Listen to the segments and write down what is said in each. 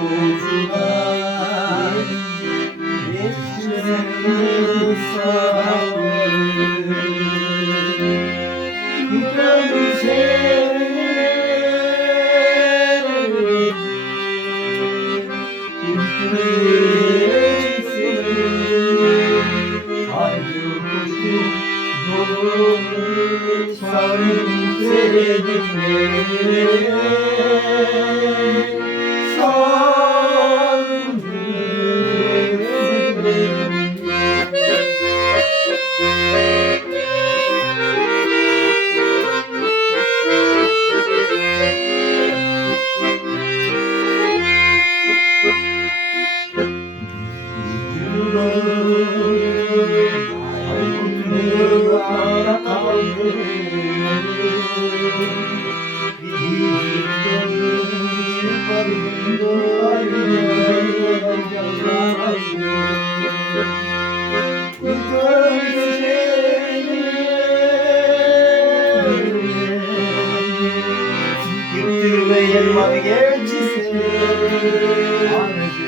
Bulutlar geçmez sağır. Gönül seni haydi kuşu dolu sarın sevdikleri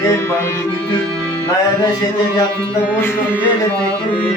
El vardı bütün Nayada şeyden yakında boşluğum gele tekir.